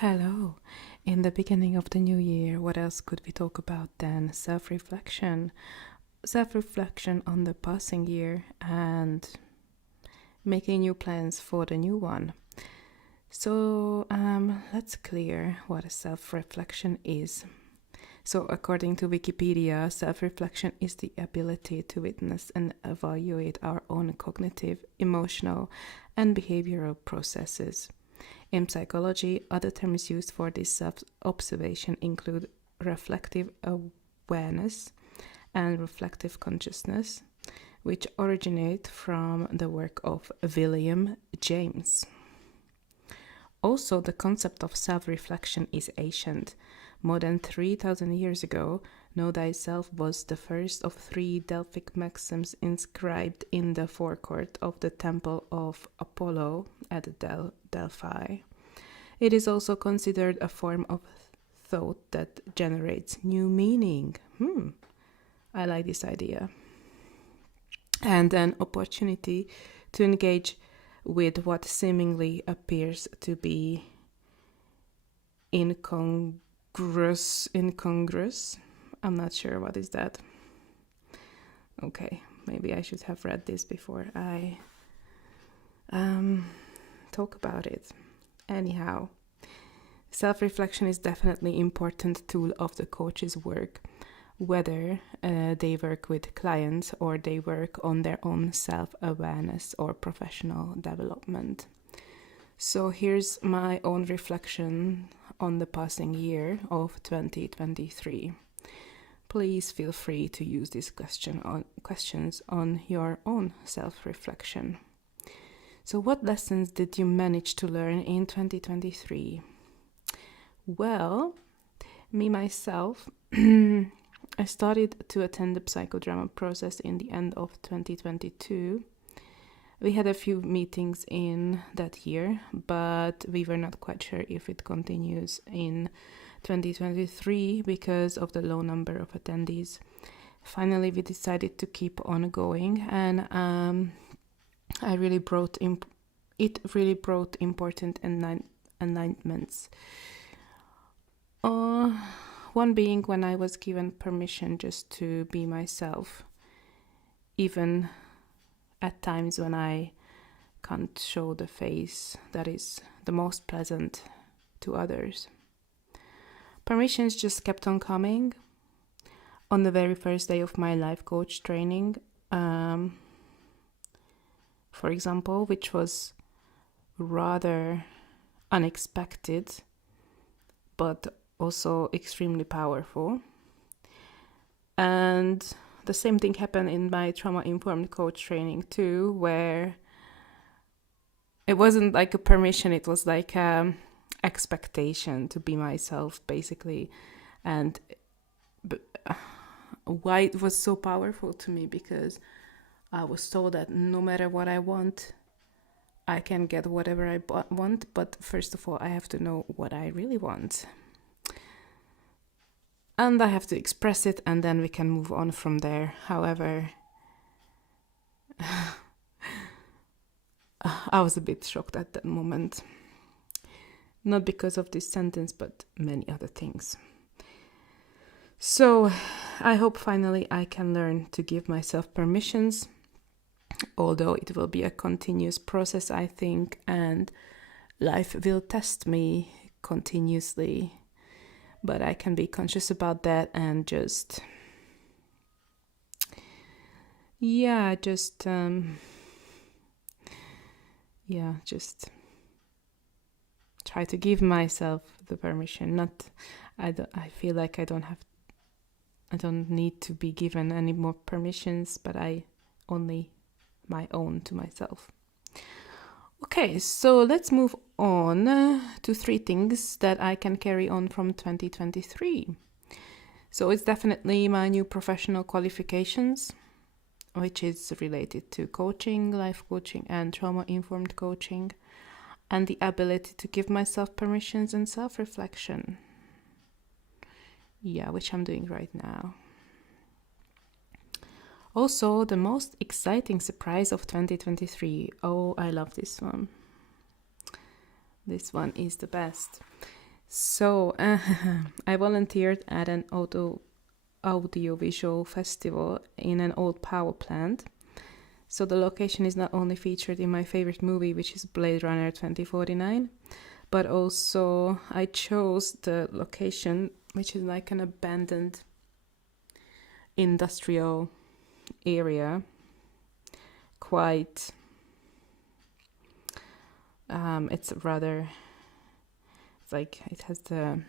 Hello. In the beginning of the new year, what else could we talk about than self-reflection? Self-reflection on the passing year and making new plans for the new one. So let's clear what a self-reflection is. So according to Wikipedia, self-reflection is the ability to witness and evaluate our own cognitive, emotional, and behavioral processes. In psychology, other terms used for this self-observation include reflective awareness and reflective consciousness, which originate from the work of William James. Also, the concept of self-reflection is ancient. More than 3,000 years ago, know thyself was the first of 3 Delphic maxims inscribed in the forecourt of the temple of Apollo at Delphi. It is also considered a form of thought that generates new meaning. I like this idea. And an opportunity to engage with what seemingly appears to be incongruous. I'm not sure what is that. Okay, maybe I should have read this before I talk about it. Anyhow, self-reflection is definitely an important tool of the coach's work, whether they work with clients or they work on their own self-awareness or professional development. So here's my own reflection on the passing year of 2023. Please feel free to use these questions on your own self-reflection. So what lessons did you manage to learn in 2023? Well, me myself, I started to attend the psychodrama process in the end of 2022. We had a few meetings in that year, but we were not quite sure if it continues in 2023 because of the low number of attendees. Finally, we decided to keep on going, and it really brought important enlightenments. One being when I was given permission just to be myself, even at times when I can't show the face that is the most pleasant to others. Permissions just kept on coming. On the very first day of my life coach training, for example, which was rather unexpected, but also extremely powerful. And the same thing happened in my trauma-informed coach training too, where it wasn't like a permission, it was like an expectation to be myself, basically. And why it was so powerful to me, because I was told that no matter what I want, I can get whatever I want, but first of all, I have to know what I really want. And I have to express it, and then we can move on from there. However, I was a bit shocked at that moment. Not because of this sentence, but many other things. So I hope finally I can learn to give myself permissions, although it will be a continuous process, I think, and life will test me continuously. But I can be conscious about that and just try to give myself the permission. I feel like I don't need to be given any more permissions, but I only my own to myself. Okay, so let's move on to 3 things that I can carry on from 2023. So it's definitely my new professional qualifications, which is related to coaching, life coaching, and trauma-informed coaching, and the ability to give myself permissions and self-reflection. Which I'm doing right now. Also, the most exciting surprise of 2023. Oh, I love this one. This one is the best. So, I volunteered at an audiovisual festival in an old power plant. So the location is not only featured in my favorite movie, which is Blade Runner 2049, but also I chose the location, which is like an abandoned industrial area, quite it's rather, it's like it has the,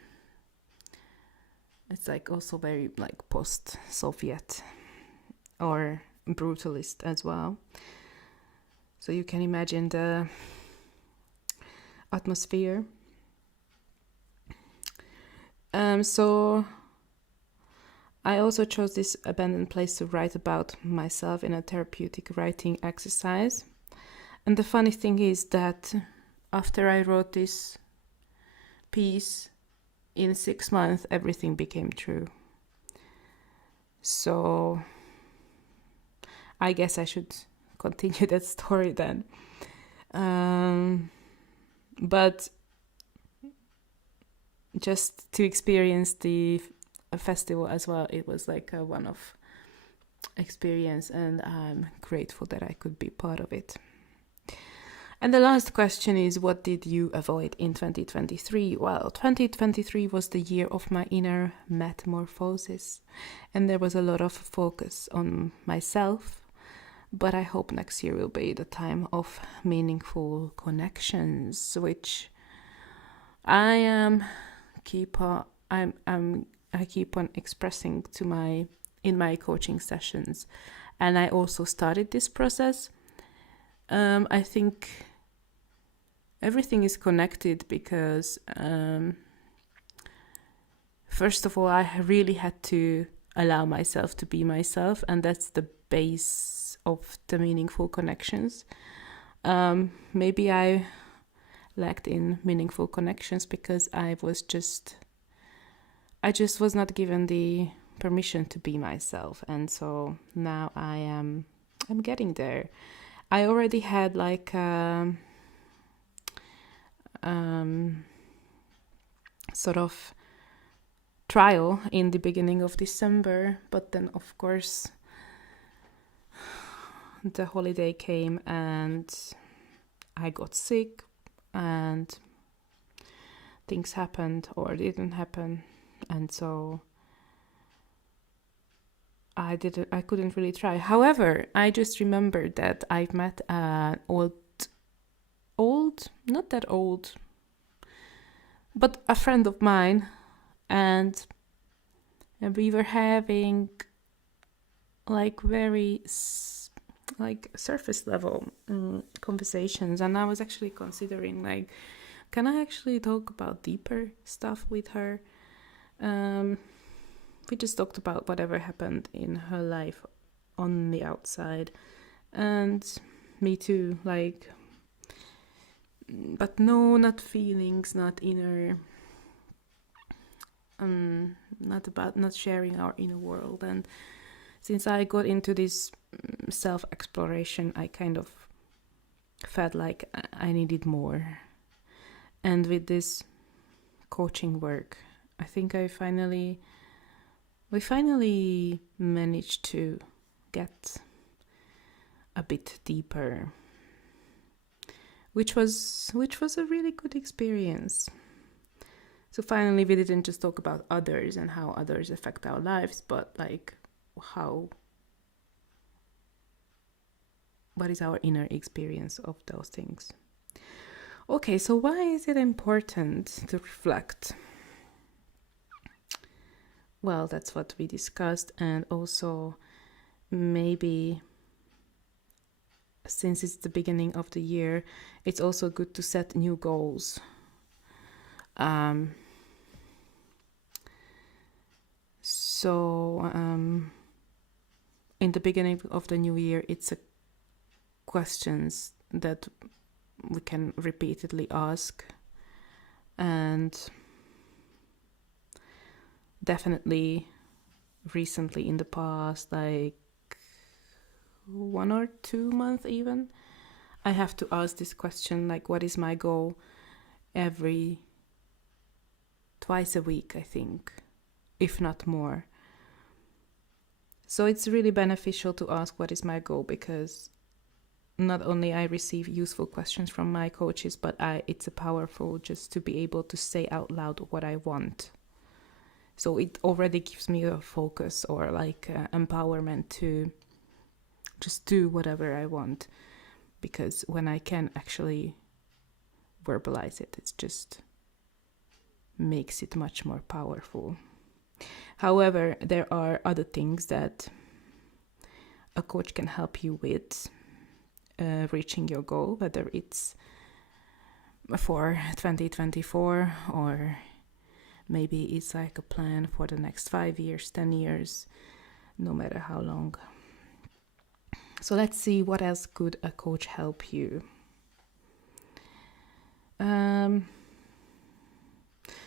it's like also very like post-Soviet or brutalist as well. So you can imagine the atmosphere. So I also chose this abandoned place to write about myself in a therapeutic writing exercise. And the funny thing is that after I wrote this piece, in 6 months, everything became true. So I guess I should continue that story then. But just to experience the festival as well, it was like a one-off experience, and I'm grateful that I could be part of it. And the last question is, what did you avoid in 2023? Well, 2023 was the year of my inner metamorphosis, and there was a lot of focus on myself, but I hope next year will be the time of meaningful connections, which I keep on expressing to in my coaching sessions. And I also started this process. I think everything is connected because first of all, I really had to allow myself to be myself, and that's the base of the meaningful connections. Maybe I lacked in meaningful connections because I just was not given the permission to be myself, and so now I'm getting there. I already had like sort of trial in the beginning of December, but then of course the holiday came and I got sick and things happened or didn't happen, and so I couldn't really try. However, I just remembered that I've met an not that old, but a friend of mine, and we were having like very like surface level conversations, and I was actually considering like, can I actually talk about deeper stuff with her? We just talked about whatever happened in her life on the outside, and me too, like, but no, not feelings, not inner, not sharing our inner world. And since I got into this self-exploration, I kind of felt like I needed more. And with this coaching work, I think we finally managed to get a bit deeper, which was a really good experience. So finally we didn't just talk about others and how others affect our lives, but like what is our inner experience of those things. Okay, so why is it important to reflect? Well, that's what we discussed, and also maybe since it's the beginning of the year, it's also good to set new goals. So in the beginning of the new year, it's questions that we can repeatedly ask, and definitely recently in the past, like 1 or 2 months even, I have to ask this question, like, what is my goal every twice a week, I think, if not more. So it's really beneficial to ask what is my goal, because not only I receive useful questions from my coaches, but it's a powerful just to be able to say out loud what I want. So it already gives me a focus or like empowerment to just do whatever I want, because when I can actually verbalize it, it just makes it much more powerful. However, there are other things that a coach can help you with reaching your goal, whether it's for 2024 or maybe it's like a plan for the next 5 years, 10 years, no matter how long. So let's see, what else could a coach help you?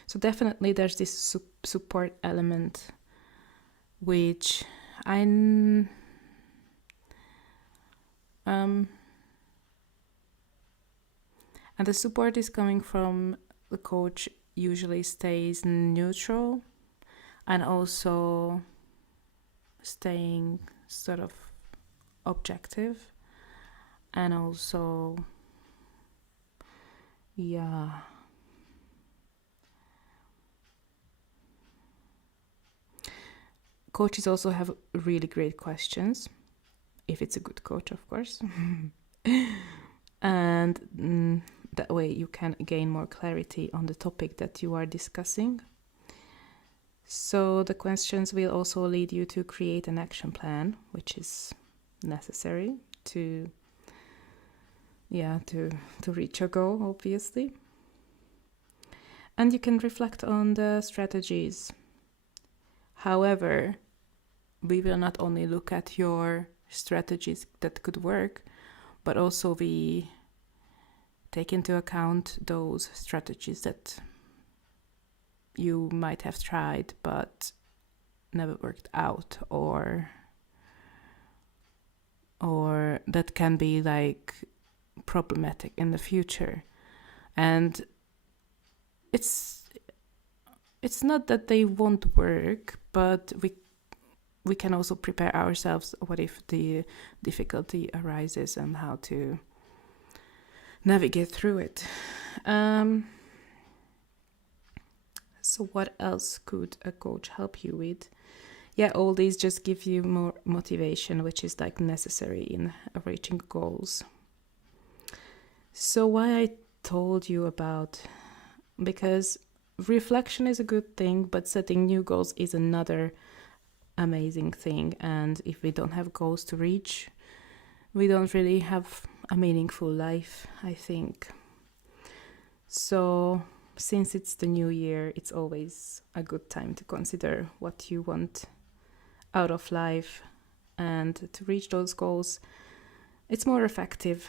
So definitely there's this support element, which and the support is coming from the coach usually stays neutral and also staying sort of objective, and also coaches also have really great questions, if it's a good coach, of course. And that way you can gain more clarity on the topic that you are discussing. So the questions will also lead you to create an action plan, which is necessary to reach your goal, obviously. And you can reflect on the strategies. However, we will not only look at your strategies that could work, but also we take into account those strategies that you might have tried but never worked out, or that can be like problematic in the future. And it's not that they won't work, but we can also prepare ourselves what if the difficulty arises and how to navigate through it. So what else could a coach help you with? Yeah, all these just give you more motivation, which is like necessary in reaching goals. So why I told you about, because reflection is a good thing, but setting new goals is another amazing thing. And if we don't have goals to reach, we don't really have a meaningful life, I think. So since it's the new year, it's always a good time to consider what you want out of life, and to reach those goals, it's more effective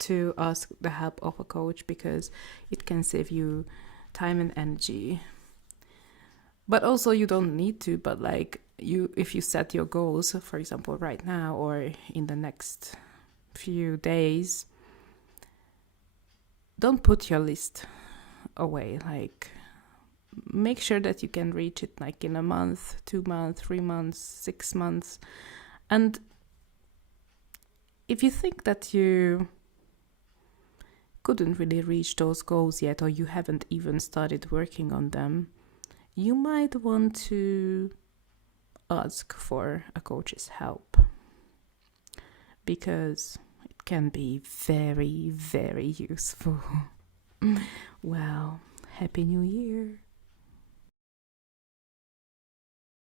to ask the help of a coach, because it can save you time and energy. But also you don't need to, but like if you set your goals, for example, right now or in the next few days, don't put your list away. Like, make sure that you can reach it like in a month, 2 months, 3 months, 6 months. And if you think that you couldn't really reach those goals yet, or you haven't even started working on them, you might want to ask for a coach's help, because it can be very, very useful. Well, Happy New Year!